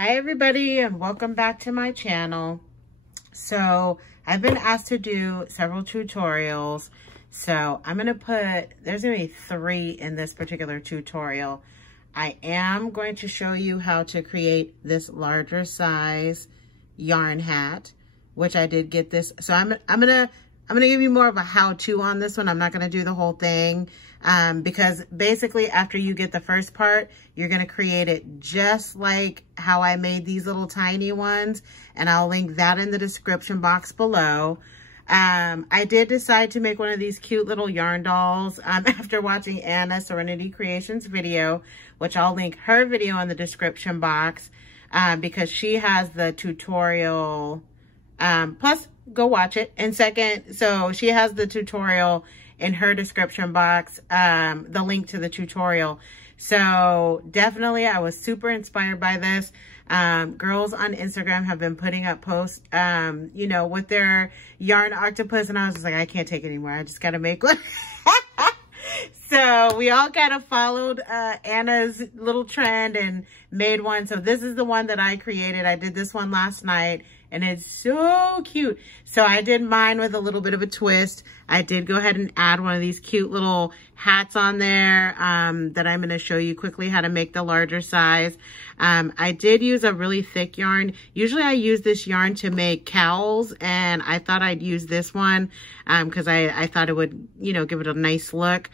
Hi everybody, and welcome back to my channel. So I've been asked to do several tutorials. So I'm gonna there's gonna be 3 in this particular tutorial. I am going to show you how to create this larger size yarn hat, which I did get this. So I'm gonna give you more of a how-to on this one. I'm not gonna do the whole thing because basically after you get the first part, you're gonna create it just like how I made these little tiny ones, and I'll link that in the description box below. I did decide to make one of these cute little yarn dolls after watching Anna Serenity Creations video, which I'll link her video in the description box because she has the tutorial. Plus, go watch it. And second, so she has the tutorial in her description box, the link to the tutorial. So definitely, I was super inspired by this. Girls on Instagram have been putting up posts, you know, with their yarn octopus, and I was just like, I can't take it anymore. I just got to make one. So we all kind of followed Anna's little trend and made one. So this is the one that I created. I did this one last night, and it's so cute. So I did mine with a little bit of a twist. I did go ahead and add one of these cute little hats on there that I'm going to show you quickly how to make the larger size. I did use a really thick yarn. Usually I use this yarn to make cowls, and I thought I'd use this one because I thought it would, you know, give it a nice look.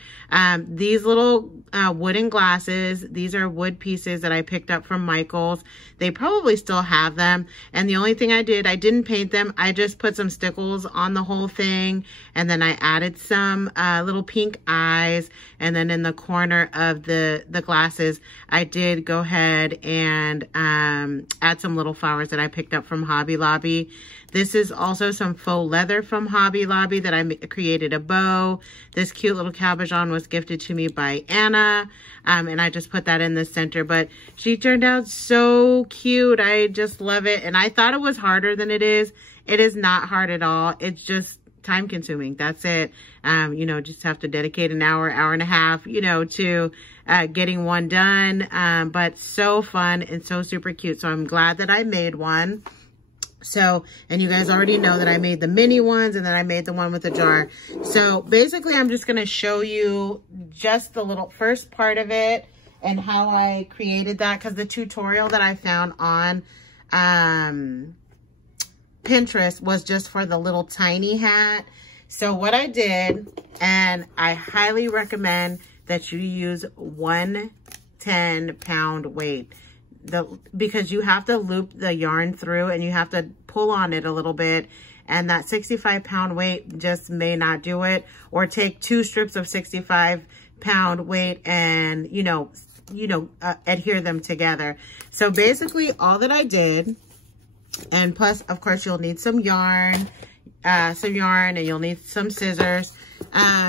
These little wooden glasses, these are wood pieces that I picked up from Michael's. They probably still have them. And the only thing I didn't paint them. I just put some stickles on the whole thing, and then I added some little pink eyes, and then in the corner of the glasses, I did go ahead and add some little flowers that I picked up from Hobby Lobby. This is also some faux leather from Hobby Lobby that I created a bow. This cute little cabochon was gifted to me by Anna, and I just put that in the center, but she turned out so cute. I just love it, and I thought it was harder than it is. It is not hard at all. It's just time consuming. That's it. You know, just have to dedicate an hour, hour and a half, you know, to getting one done. But so fun and so super cute. So I'm glad that I made one. So, and you guys already know that I made the mini ones, and then I made the one with the jar. So basically I'm just going to show you just the little first part of it and how I created that, because the tutorial that I found on Pinterest was just for the little tiny hat. So what I did, and I highly recommend that you use 1 10-pound weight, because you have to loop the yarn through and you have to pull on it a little bit, and that 65-pound weight just may not do it. Or take 2 strips of 65-pound weight and adhere them together. So basically all that I did, and plus of course you'll need some yarn, and you'll need some scissors.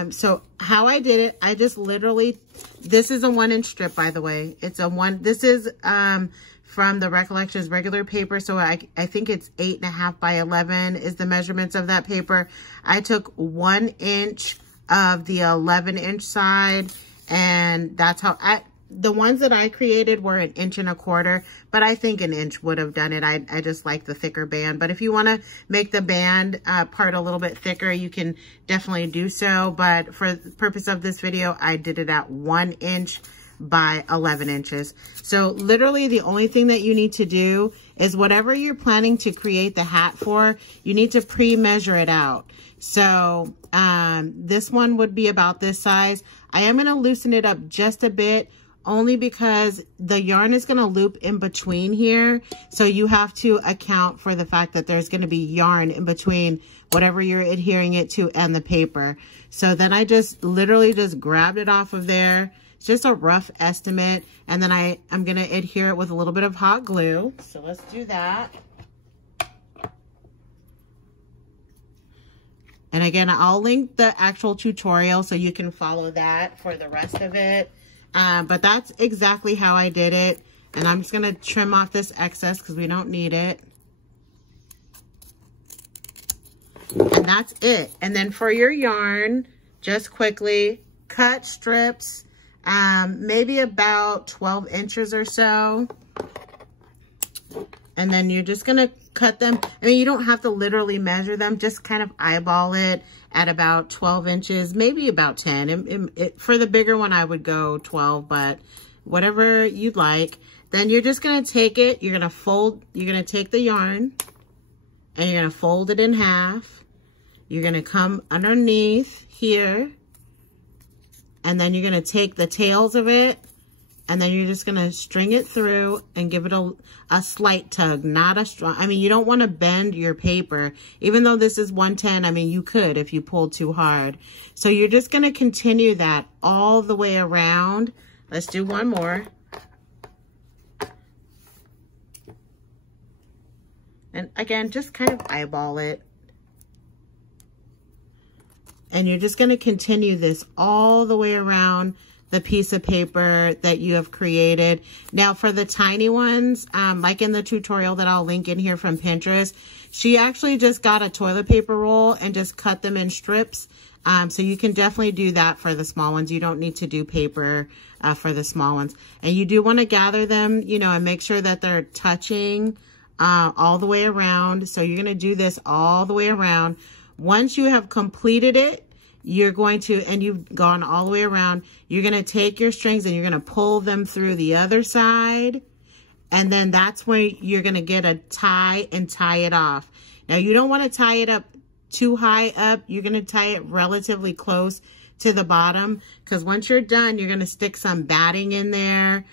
So how I did it, I just literally, this is a 1-inch strip, by the way. It's this is from the Recollections regular paper. So I think it's 8.5 by 11 is the measurements of that paper. I took 1 inch of the 11-inch side, and that's how the ones that I created were 1 1/4 inches, but I think 1 inch would have done it. I just like the thicker band, but if you want to make the band part a little bit thicker, you can definitely do so. But for the purpose of this video, I did it at 1 inch by 11 inches. So literally the only thing that you need to do is whatever you're planning to create the hat for, you need to pre-measure it out. So this one would be about this size. I am going to loosen it up just a bit, only because the yarn is going to loop in between here. So you have to account for the fact that there's going to be yarn in between whatever you're adhering it to and the paper. So then I just literally just grabbed it off of there. It's just a rough estimate. And then I'm going to adhere it with a little bit of hot glue. So let's do that. And again, I'll link the actual tutorial so you can follow that for the rest of it. But that's exactly how I did it. And I'm just going to trim off this excess because we don't need it. And that's it. And then for your yarn, just quickly cut strips, maybe about 12 inches or so. And then you're just gonna cut them. I mean, you don't have to literally measure them, just kind of eyeball it at about 12 inches, maybe about 10. For the bigger one, I would go 12, but whatever you'd like. Then you're just gonna take it, you're gonna take the yarn and you're gonna fold it in half. You're gonna come underneath here, and then you're gonna take the tails of it, and then you're just gonna string it through and give it a slight tug, not a strong. I mean, you don't wanna bend your paper. Even though this is 110, I mean, you could if you pulled too hard. So you're just gonna continue that all the way around. Let's do one more. And again, just kind of eyeball it. And you're just gonna continue this all the way around the piece of paper that you have created. Now for the tiny ones, like in the tutorial that I'll link in here from Pinterest, she actually just got a toilet paper roll and just cut them in strips. So you can definitely do that for the small ones. You don't need to do paper for the small ones. And you do want to gather them, you know, and make sure that they're touching all the way around. So you're going to do this all the way around. Once you have completed it, you're going to, and you've gone all the way around, you're going to take your strings and you're going to pull them through the other side. And then that's where you're going to get a tie and tie it off. Now you don't want to tie it up too high up. You're going to tie it relatively close to the bottom, because once you're done, you're going to stick some batting in there.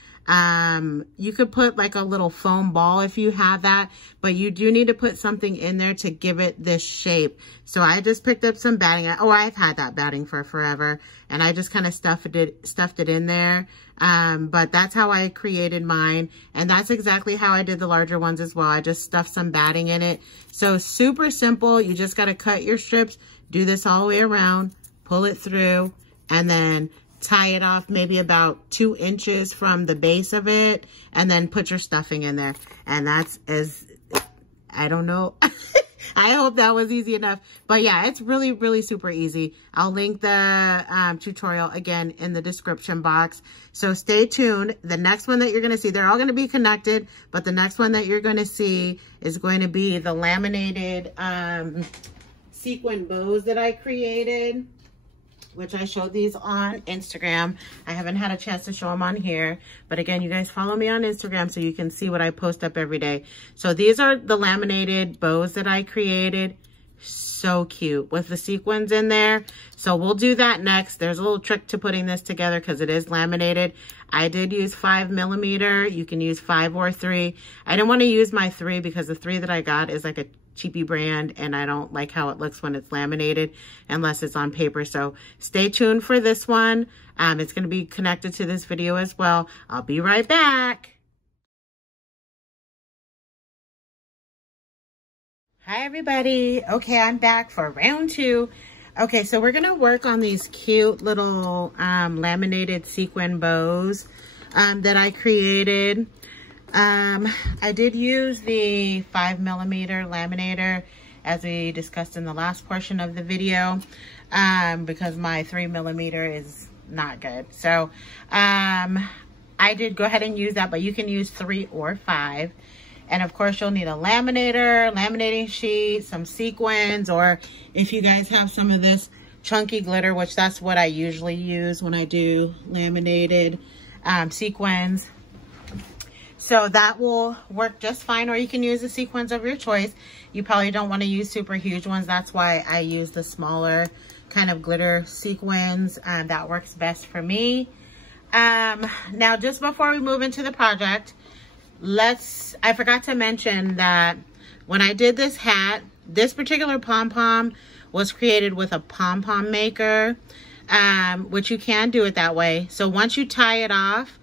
You could put like a little foam ball if you have that, but you do need to put something in there to give it this shape. So I just picked up some batting. Oh, I've had that batting for forever, and I just kind of stuffed it in there. But that's how I created mine, and that's exactly how I did the larger ones as well. I just stuffed some batting in it. So super simple. You just got to cut your strips, do this all the way around, pull it through, and then tie it off maybe about 2 inches from the base of it, and then put your stuffing in there. And that's I don't know. I hope that was easy enough. But yeah, it's really, really super easy. I'll link the tutorial again in the description box. So stay tuned. The next one that you're going to see, they're all going to be connected, but the next one that you're going to see is going to be the laminated sequin bows that I created, which I showed these on Instagram. I haven't had a chance to show them on here. But again, you guys follow me on Instagram so you can see what I post up every day. So these are the laminated bows that I created. So cute with the sequins in there. So we'll do that next. There's a little trick to putting this together because it is laminated. I did use 5mm. You can use 5 or 3. I didn't want to use my 3 because the 3 that I got is like a cheapy brand, and I don't like how it looks when it's laminated unless it's on paper. So stay tuned for this one. It's going to be connected to this video as well. I'll be right back. Hi everybody. Okay, I'm back for round 2. Okay, so we're going to work on these cute little laminated sequin bows that I created. I did use the 5mm laminator as we discussed in the last portion of the video, because my 3mm is not good. So, I did go ahead and use that, but you can use 3 or 5. And of course you'll need a laminator, laminating sheet, some sequins, or if you guys have some of this chunky glitter, which that's what I usually use when I do laminated sequins. So that will work just fine, or you can use the sequins of your choice. You probably don't want to use super huge ones. That's why I use the smaller kind of glitter sequins. That works best for me. Now, just before we move into the project, I forgot to mention that when I did this hat, this particular pom-pom was created with a pom-pom maker, which you can do it that way. So once you tie it off,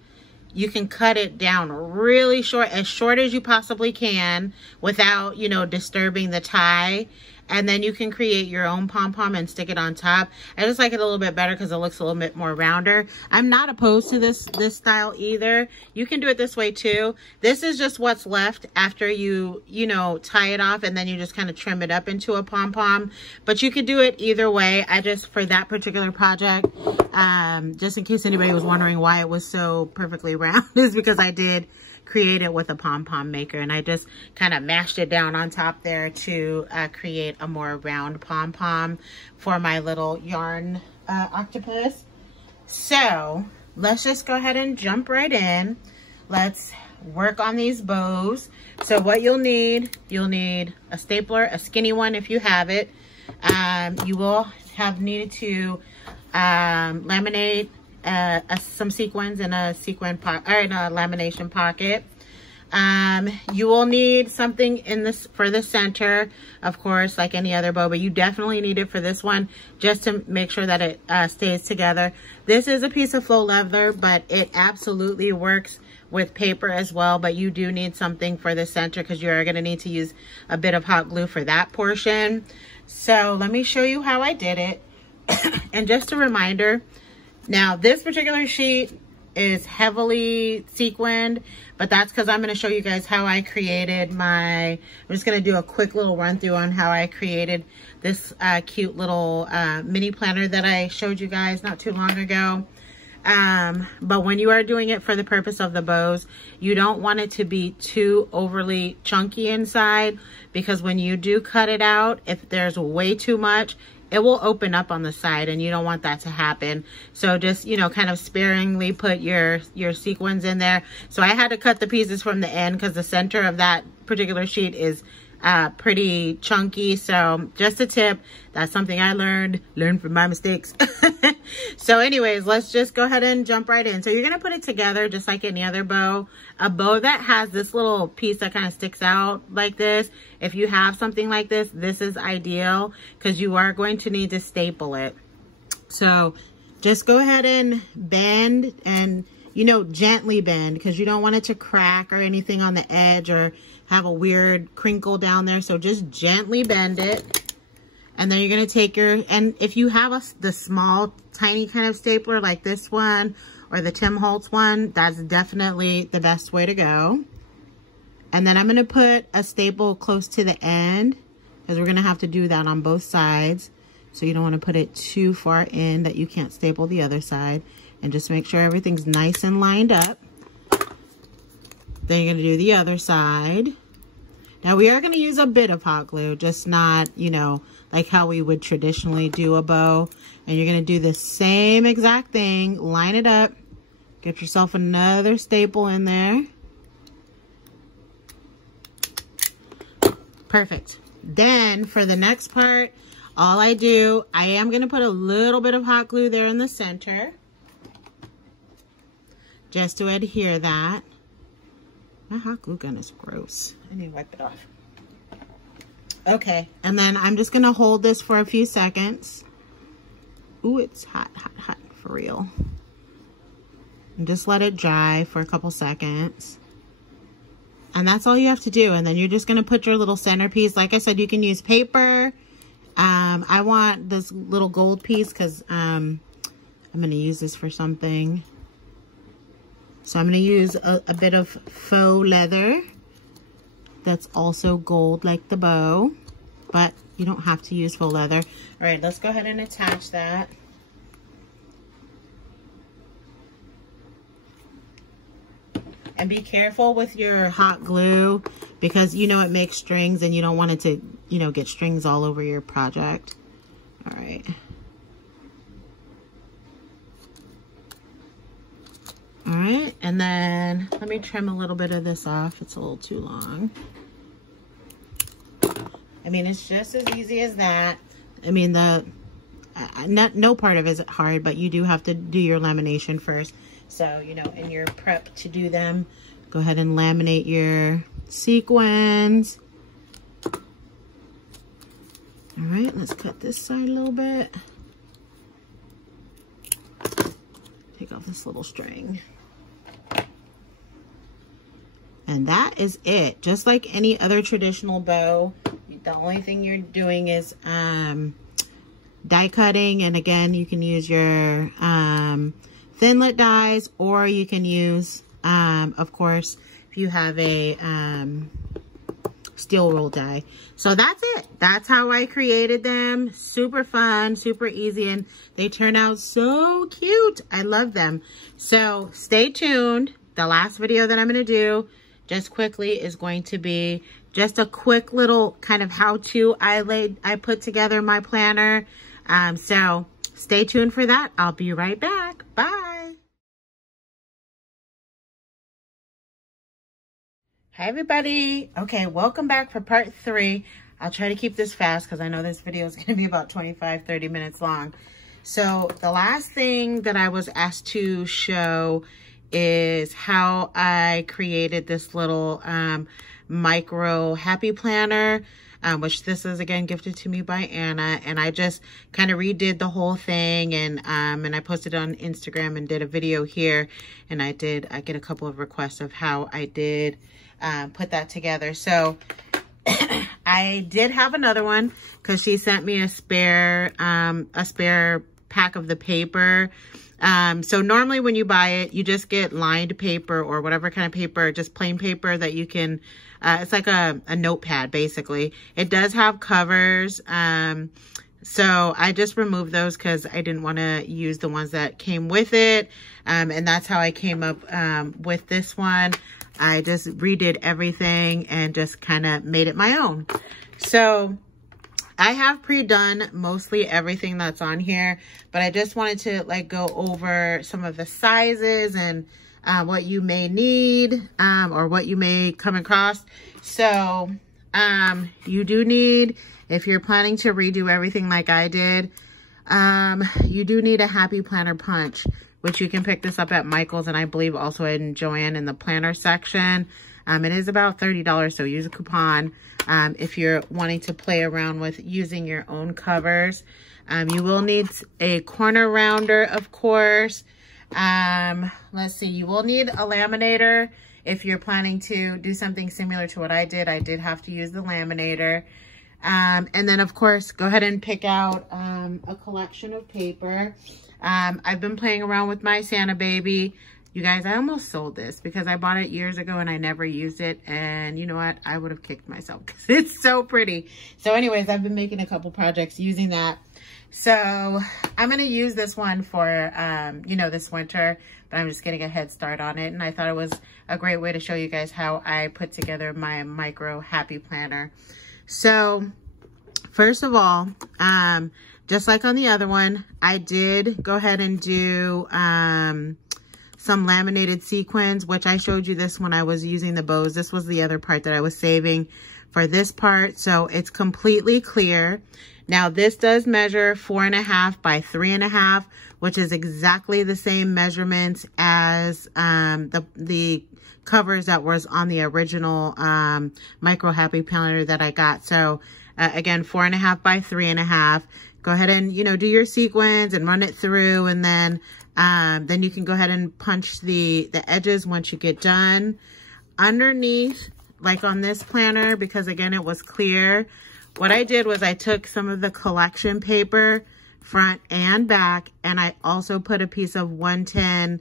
you can cut it down really short as you possibly can without, you know, disturbing the tie. And then you can create your own pom-pom and stick it on top. I just like it a little bit better because it looks a little bit more rounder. I'm not opposed to this style either. You can do it this way too. This is just what's left after you know, tie it off, and then you just kind of trim it up into a pom-pom. But you could do it either way. I just, for that particular project, just in case anybody was wondering why it was so perfectly round, is because I did create it with a pom-pom maker. And I just kind of mashed it down on top there to create a more round pom-pom for my little yarn octopus. So let's just go ahead and jump right in. Let's work on these bows. So what you'll need a stapler, a skinny one if you have it. You will have needed to laminate some sequins in a lamination pocket. You will need something in this for the center, of course, like any other bow, but you definitely need it for this one just to make sure that it stays together. This is a piece of faux leather, but it absolutely works with paper as well, but you do need something for the center because you are going to need to use a bit of hot glue for that portion. So let me show you how I did it. And just a reminder, now this particular sheet is heavily sequined, but that's because I'm going to show you guys how I created I'm just going to do a quick little run through on how I created this cute little mini planner that I showed you guys not too long ago. But when you are doing it for the purpose of the bows, you don't want it to be too overly chunky inside, because when you do cut it out, if there's way too much, it will open up on the side, and you don't want that to happen. So just, you know, kind of sparingly put your sequins in there. So I had to cut the pieces from the end because the center of that particular sheet is pretty chunky. So just a tip, that's something I learned from my mistakes. So anyways, let's just go ahead and jump right in. So you're going to put it together just like any other bow. A bow that has this little piece that kind of sticks out like this, if you have something like this, this is ideal because you are going to need to staple it. So just go ahead and bend, and you know, gently bend, because you don't want it to crack or anything on the edge or have a weird crinkle down there. So just gently bend it. And then you're going to take and if you have the small, tiny kind of stapler like this one or the Tim Holtz one, that's definitely the best way to go. And then I'm going to put a staple close to the end, because we're going to have to do that on both sides. So you don't want to put it too far in that you can't staple the other side. And just make sure everything's nice and lined up. Then you're going to do the other side. Now we are going to use a bit of hot glue, just not, you know, like how we would traditionally do a bow. And you're going to do the same exact thing. Line it up. Get yourself another staple in there. Perfect. Then for the next part, all I am going to put a little bit of hot glue there in the center, just to adhere that. My hot glue gun is gross. I need to wipe it off. Okay, and then I'm just gonna hold this for a few seconds. Ooh, it's hot, hot, hot for real. And just let it dry for a couple seconds. And that's all you have to do. And then you're just gonna put your little centerpiece. Like I said, you can use paper. I want this little gold piece because I'm gonna use this for something. So I'm going to use a bit of faux leather that's also gold like the bow, but you don't have to use faux leather. All right, let's go ahead and attach that. And be careful with your hot glue, because you know it makes strings and you don't want it to, you know, get strings all over your project. All right. All right, and then let me trim a little bit of this off. It's a little too long. I mean, it's just as easy as that. I mean, no part of it is hard, but you do have to do your lamination first. So, you know, in your prep to do them, go ahead and laminate your sequins. All right, let's cut this side a little bit. Take off this little string. And that is it. Just like any other traditional bow, the only thing you're doing is die cutting. And again, you can use your thinlet dies, or you can use, of course, if you have a steel roll die. So that's it. That's how I created them. Super fun, super easy, and they turn out so cute. I love them. So stay tuned. the last video that I'm going to do just quickly is going to be just a quick little kind of how-to. I put together my planner. So stay tuned for that. I'll be right back. Bye. Hi, everybody. Okay, welcome back for part 3. I'll try to keep this fast because I know this video is going to be about 25-30 minutes long. So the last thing that I was asked to show is how I created this little micro happy planner, which this is again gifted to me by Anna, and I just kind of redid the whole thing, and I posted it on Instagram and did a video here, and I get a couple of requests of how I did put that together. So I did have another one because she sent me a spare pack of the paper. So normally when you buy it, you just get lined paper or whatever kind of paper, just plain paper that you can, it's like a notepad basically. It does have covers. So I just removed those because I didn't want to use the ones that came with it. And that's how I came up with this one. I just redid everything and just kind of made it my own. So I have pre-done mostly everything that's on here, but I just wanted to like go over some of the sizes and what you may need or what you may come across. So you do need, if you're planning to redo everything like I did, you do need a happy planner punch, which you can pick this up at Michael's and I believe also in Joann in the planner section. It is about $30, so use a coupon if you're wanting to play around with using your own covers. You will need a corner rounder, of course. Let's see, you will need a laminator if you're planning to do something similar to what I did. I did have to use the laminator. And then, of course, go ahead and pick out a collection of paper. I've been playing around with my Santa baby. You guys, I almost sold this because I bought it years ago and I never used it. And you know what? I would have kicked myself because it's so pretty. So anyways, I've been making a couple projects using that. So I'm going to use this one for, you know, this winter, but I'm just getting a head start on it. And I thought it was a great way to show you guys how I put together my micro happy planner. So first of all, just like on the other one, I did go ahead and do, some laminated sequins, which I showed you this when I was using the bows. This was the other part that I was saving for this part. So it's completely clear. Now this does measure 4.5 by 3.5, which is exactly the same measurements as the covers that was on the original micro happy planner that I got. So again, 4.5 by 3.5. Go ahead and, you know, do your sequins and run it through, and then you can go ahead and punch the edges once you get done. Underneath, like on this planner, because again, it was clear, what I did was I took some of the collection paper, front and back, and I also put a piece of 110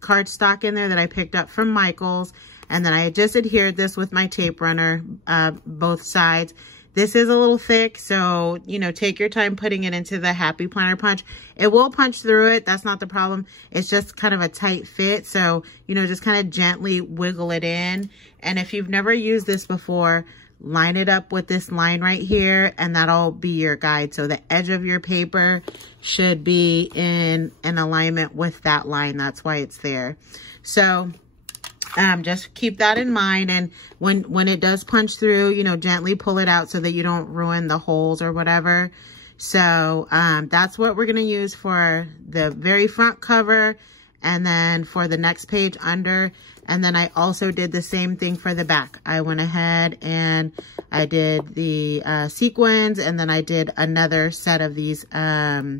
cardstock in there that I picked up from Michael's, and then I just adhered this with my tape runner, both sides. This is a little thick, so, you know, take your time putting it into the happy planner punch. It will punch through it. That's not the problem. It's just kind of a tight fit. So, you know, just kind of gently wiggle it in. And if you've never used this before, line it up with this line right here, and that'll be your guide. So the edge of your paper should be in an alignment with that line. That's why it's there. So just keep that in mind, and when it does punch through, you know, gently pull it out so that you don't ruin the holes or whatever. So that's what we're going to use for the very front cover, and then for the next page under. And then I also did the same thing for the back. I went ahead and I did the sequins, and then I did another set of these covers.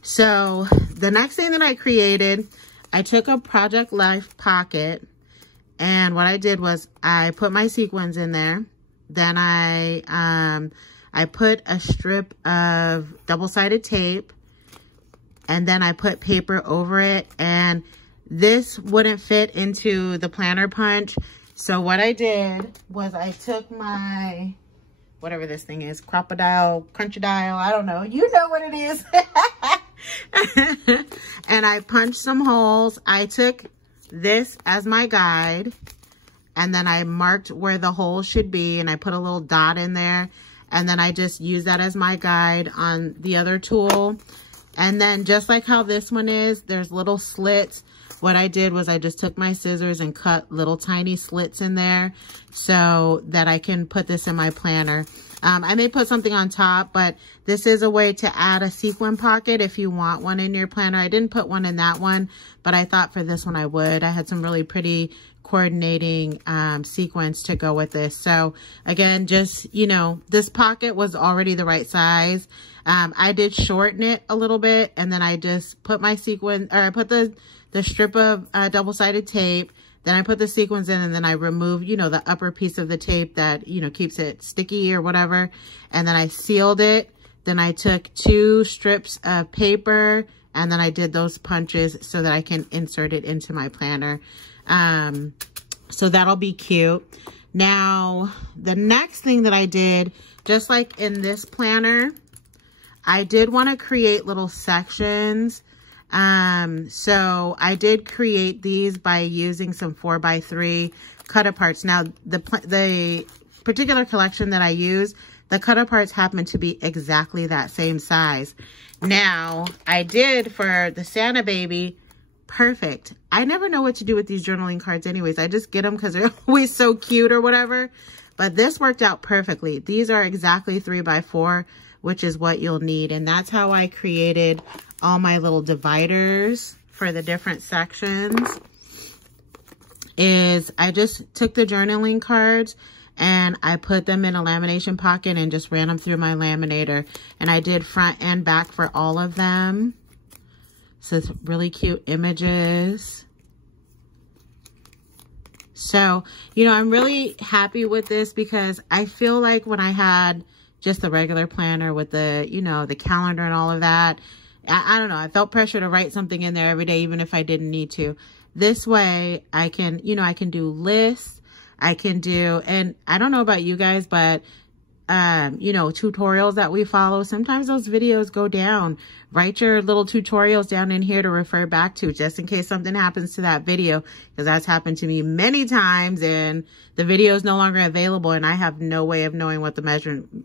So the next thing that I created, I took a Project Life pocket, and what I did was I put my sequins in there. Then I put a strip of double-sided tape, and then I put paper over it, and this wouldn't fit into the planner punch. So what I did was I took my, whatever this thing is, crocodile, crunchadile, I don't know. You know what it is. And I punched some holes. I took this as my guide, and then I marked where the hole should be, and I put a little dot in there, and then I just used that as my guide on the other tool. And then just like how this one is, there's little slits. What I did was I just took my scissors and cut little tiny slits in there so that I can put this in my planner. I may put something on top, but this is a way to add a sequin pocket if you want one in your planner. I didn't put one in that one, but I thought for this one I would. I had some really pretty coordinating sequins to go with this. So again, just, you know, this pocket was already the right size. I did shorten it a little bit, and then I just put my sequin, or I put the strip of double-sided tape. Then I put the sequins in, and then I removed, you know, the upper piece of the tape that, you know, keeps it sticky or whatever. And then I sealed it. Then I took 2 strips of paper, and then I did those punches so that I can insert it into my planner. So that'll be cute. Now, the next thing that I did, just like in this planner, I did want to create little sections. So I did create these by using some 4x3 cut-aparts. Now, the particular collection that I use, the cut-aparts happen to be exactly that same size. Now, I did for the Santa baby, perfect. I never know what to do with these journaling cards anyways. I just get them because they're always so cute or whatever. But this worked out perfectly. These are exactly 3x4, which is what you'll need. And that's how I created all my little dividers for the different sections. Is I just took the journaling cards and I put them in a lamination pocket and just ran them through my laminator. And I did front and back for all of them. So it's really cute images. So, you know, I'm really happy with this because I feel like when I had just the regular planner with the, you know, the calendar and all of that, I don't know, I felt pressure to write something in there every day, even if I didn't need to. This way I can, you know, I can do lists, I can do, and I don't know about you guys, but you know, tutorials that we follow, sometimes those videos go down. Write your little tutorials down in here to refer back to, just in case something happens to that video, because that's happened to me many times and the video is no longer available and I have no way of knowing what the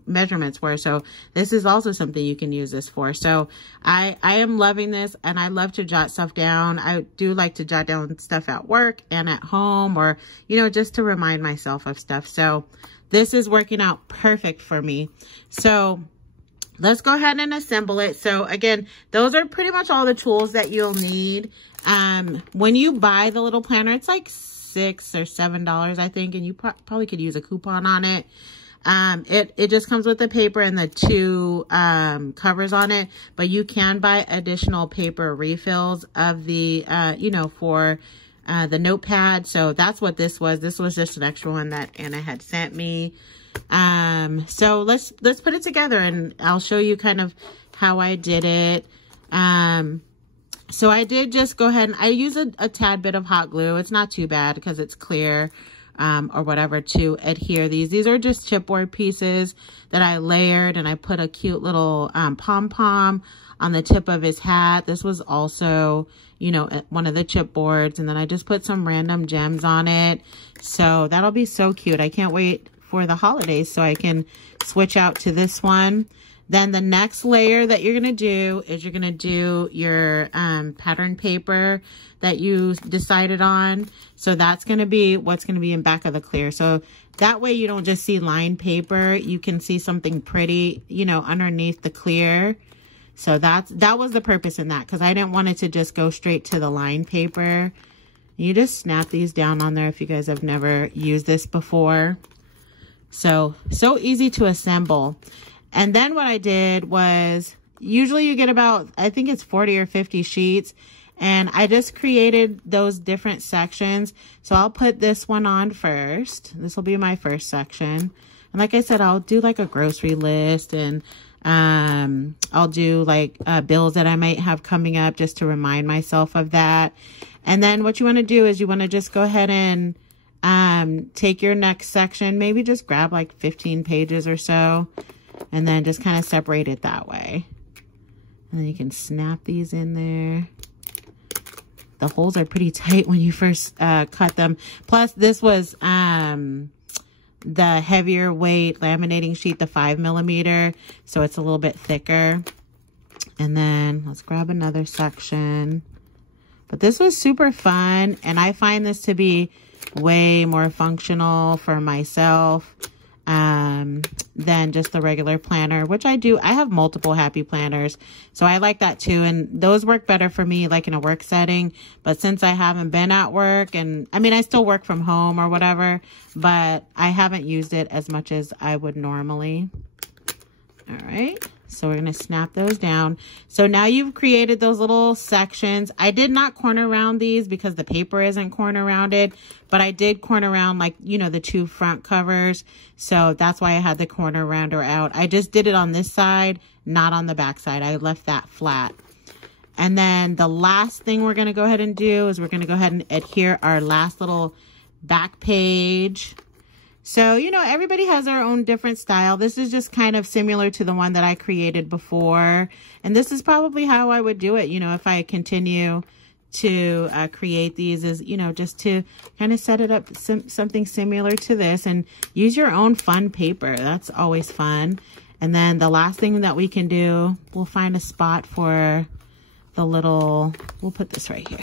measurements were. So this is also something you can use this for. So I am loving this, and I love to jot stuff down. I do like to jot down stuff at work and at home, or, you know, just to remind myself of stuff. So this is working out perfect for me. So let's go ahead and assemble it. So again, those are pretty much all the tools that you'll need. When you buy the little planner, it's like $6 or $7, I think, and you probably could use a coupon on it. It just comes with the paper and the 2 covers on it, but you can buy additional paper refills of the, you know, for the notepad. So that's what this was. This was just an extra one that Anna had sent me. So let's put it together and I'll show you kind of how I did it. So I did just go ahead and I use a tad bit of hot glue. It's not too bad because it's clear, or whatever, to adhere these. These are just chipboard pieces that I layered, and I put a cute little pom-pom on the tip of his hat. This was also, you know, one of the chipboards, and then I just put some random gems on it. So that'll be so cute. I can't wait for the holidays so I can switch out to this one. Then the next layer that you're going to do is you're going to do your pattern paper that you decided on. So that's going to be what's going to be in back of the clear. So that way you don't just see lined paper. You can see something pretty, you know, underneath the clear. So that was the purpose in that, because I didn't want it to just go straight to the lined paper. You just snap these down on there if you guys have never used this before. So easy to assemble. And then what I did was, usually you get about, I think it's 40 or 50 sheets. And I just created those different sections. So I'll put this one on first. This will be my first section. And like I said, I'll do like a grocery list, and I'll do like bills that I might have coming up just to remind myself of that. And then what you want to do is you want to just go ahead and take your next section, maybe just grab like 15 pages or so, and then just kind of separate it that way. And then you can snap these in there. The holes are pretty tight when you first cut them. Plus, this was the heavier weight laminating sheet, the 5mm. So it's a little bit thicker. And then let's grab another section. But this was super fun. And I find this to be way more functional for myself than just the regular planner, which I do. I have multiple happy planners, so I like that too. And those work better for me, like in a work setting. But since I haven't been at work, and I mean, I still work from home or whatever, but I haven't used it as much as I would normally. All right. So we're going to snap those down. So now you've created those little sections. I did not corner round these because the paper isn't corner rounded, but I did corner round, like, you know, the two front covers. So that's why I had the corner rounder out. I just did it on this side, not on the back side. I left that flat. And then the last thing we're going to go ahead and do is we're going to go ahead and adhere our last little back page. So, you know, everybody has their own different style. This is just kind of similar to the one that I created before. And this is probably how I would do it, you know, if I continue to create these, is, you know, just to kind of set it up something similar to this and use your own fun paper. That's always fun. And then the last thing that we can do, we'll find a spot for the little, we'll put this right here,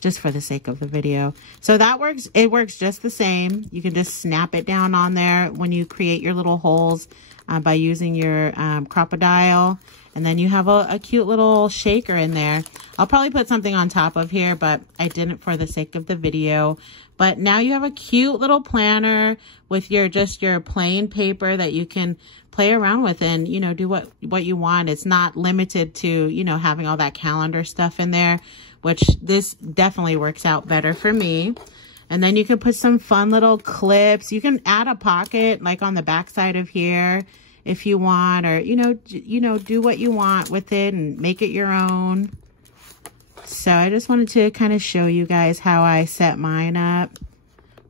just for the sake of the video. So that works. It works just the same. You can just snap it down on there when you create your little holes by using your crocodile. And then you have a cute little shaker in there. I'll probably put something on top of here, but I didn't for the sake of the video. But now you have a cute little planner with your plain paper that you can play around with and, you know, do what you want. It's not limited to, you know, having all that calendar stuff in there, which this definitely works out better for me. And then you can put some fun little clips. You can add a pocket like on the back side of here if you want, or, you know, do what you want with it and make it your own. So I just wanted to kind of show you guys how I set mine up.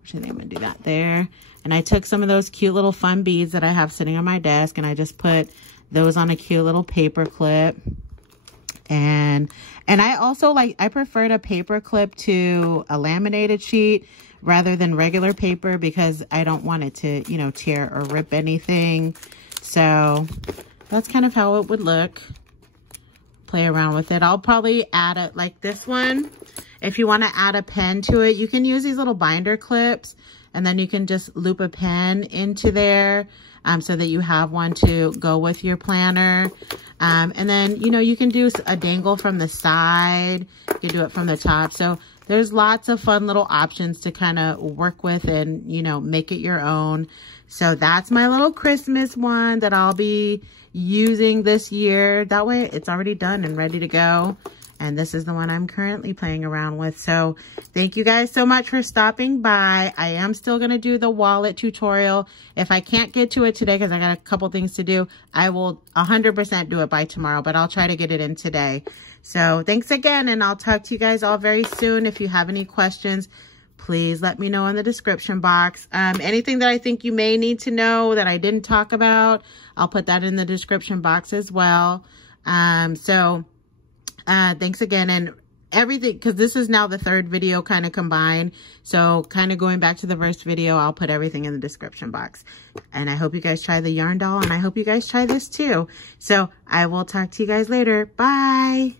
Which I think I'm going to do that there. And I took some of those cute little fun beads that I have sitting on my desk, and I just put those on a cute little paper clip. And I also I preferred a paper clip to a laminated sheet rather than regular paper because I don't want it to, you know, tear or rip anything. So that's kind of how it would look. Play around with it. I'll probably add it like this one. If you want to add a pen to it, you can use these little binder clips, and then you can just loop a pen into there so that you have one to go with your planner. And then, you know, you can do a dangle from the side. You can do it from the top. So there's lots of fun little options to kind of work with and, you know, make it your own. So that's my little Christmas one that I'll be using this year. That way it's already done and ready to go. And this is the one I'm currently playing around with. So thank you guys so much for stopping by. I am still going to do the wallet tutorial. If I can't get to it today because I got a couple things to do, I will 100% do it by tomorrow, but I'll try to get it in today. So thanks again, and I'll talk to you guys all very soon. If you have any questions, please let me know in the description box. Anything that I think you may need to know that I didn't talk about, I'll put that in the description box as well. Thanks again, and everything, because this is now the third video kind of combined. So kind of going back to the first video, I'll put everything in the description box. And I hope you guys try the yarn doll, and I hope you guys try this too. So I will talk to you guys later. Bye.